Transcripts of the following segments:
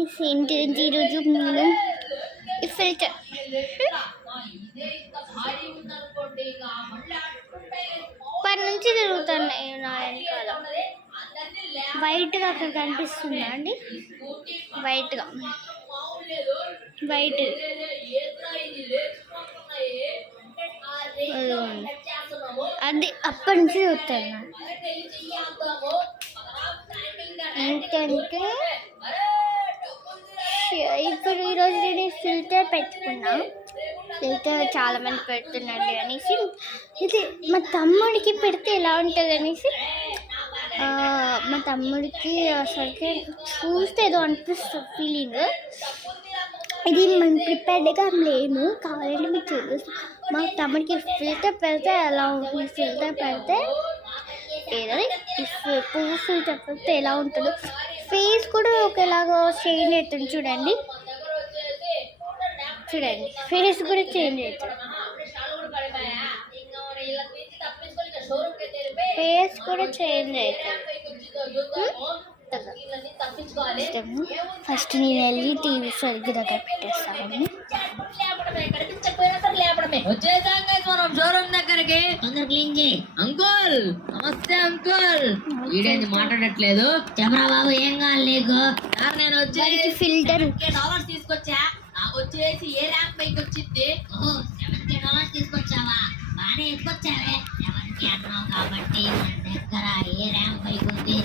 guys ఏంటంటే ఈరోజు నేను ఫిల్టర్ పని నుంచి తిరుగుతాను నా వెనకాల వైట్గా అక్కడ కనిపిస్తుందా అండి వైట్గా వైట్ అది అప్పటి నుంచి చూస్తాను ఏంటంటే ఇప్పుడు ఈరోజు నేను ఫిల్టర్ పెట్టుకున్నా ఫిల్టర్ చాలా మంది పెడుతున్నారు అనేసి ఇది మా తమ్ముడికి పెడితే ఎలా ఉంటుంది అనేసి మా తమ్ముడికి అసలుకి చూస్తే ఏదో అనిపిస్తుంది ఫీలింగ్ ఇది మనం ప్రిపేర్డ్గా లేము కావాలంటే మీకు చూపిస్తాం మా తమ్ముడికి ఫిల్టర్ పెడితే ఎలా ఉంటుంది ఫిల్టర్ పెడితే ఏదది పువ్వు ఫిల్టర్ పెడితే ఎలా ఉంటుందో ఫేస్ కూడా ఒకలాగా చేంజ్ అవుతుంది చూడండి చూడండి ఫేస్ కూడా చేంజ్ అవుతుంది ఫేస్ కూడా చేంజ్ అవుతుంది ఫస్ట్ నేను వెళ్ళి టీవీ సరిగ్గా దగ్గర పెట్టేస్తాను మనం షోరూమ్ దగ్గరికి తొందర క్లీన్ చేయి అంకుల్ నమస్తే అంకుల్ ఈడేంది మాట్లాడట్లేదు కెమెరా బాబు ఏం కావాలి నీకు సార్ నేను వచ్చేసి ఫిల్టర్ $70 తీసుకొచ్చా నాకు వచ్చేసి ఏ ర్యాంక్ పైకి వచ్చింది $70 తీసుకొచ్చావా బాగానే ఎత్తుకొచ్చావే ఎవరికి అన్నావు కాబట్టి మన దగ్గర ఏ ర్యాంక్ పైకి ఉంది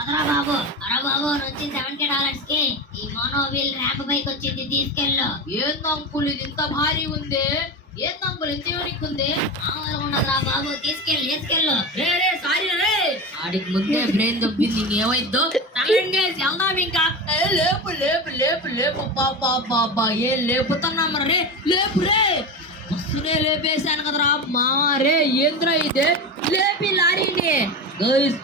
అదరా బాబు నుంచి $70 కి ఈ మోనోవీల్ ర్యాంప్ పైకి వచ్చింది తీసుకెళ్ళు ఏంది అంకుల్ ఇది ఇంత భారీ ఉంది ఏంది అంకుల్ ఎంత యూనిక్ ఉంది ఉండదురా బాబు తీసుకెళ్ళు రే సారీ రే ఆడికి ముందే బ్రెయిన్ దొబ్బింది ఇంకేమైద్దో వెళ్దాం ఇంకా లేపు బాబా ఏం లేపుతున్నా మరి లేపు రే బస్సునే లేపేశాను కదరా మామా రే ఏంద్రా ఇదే లేపి లారీని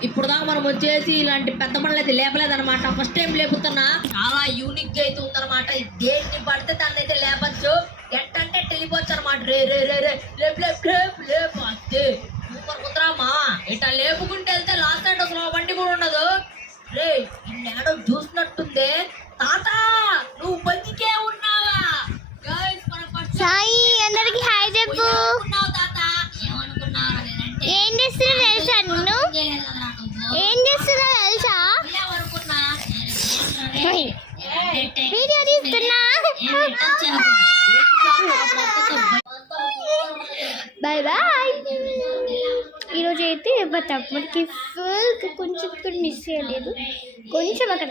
ఇప్పుడు దాకా మనం వచ్చేసి ఇలాంటి పెద్ద పనులు అయితే లేపలేదన్నమాట ఫస్ట్ టైం లేపుతున్నా చాలా యూనిక్ గా అయితే ఉందన్నమాట దేన్ని పడితే దాన్ని అయితే లేపచ్చు ఎట్టంటే వెళ్ళిపోవచ్చు అనమాట రే రే రే రే లేపు లేపు లేపు లేపు అంతే సూపర్ కుదరామా ఇట్లా లేపుకుంటే వెళ్తే లాస్ట్ సైడ్ అసలు బండి కూడా ఉండదు రే ఇన్నేడో చూసినట్టుంది తాత నువ్వు బతికే ఉన్నావా సాయి అందరికి హాయ్ చెప్పు ఏం చేస్తున్నా తెలుసా నిన్ను ఏం చేస్తున్నా తెలుసా వీడియో తీస్తున్నా బాయ్ బాయ్ ఈరోజు అయితే మా తమ్ముడికి ఫుల్ కొంచెం కూడా మిస్ చేయలేదు కొంచెం అక్కడ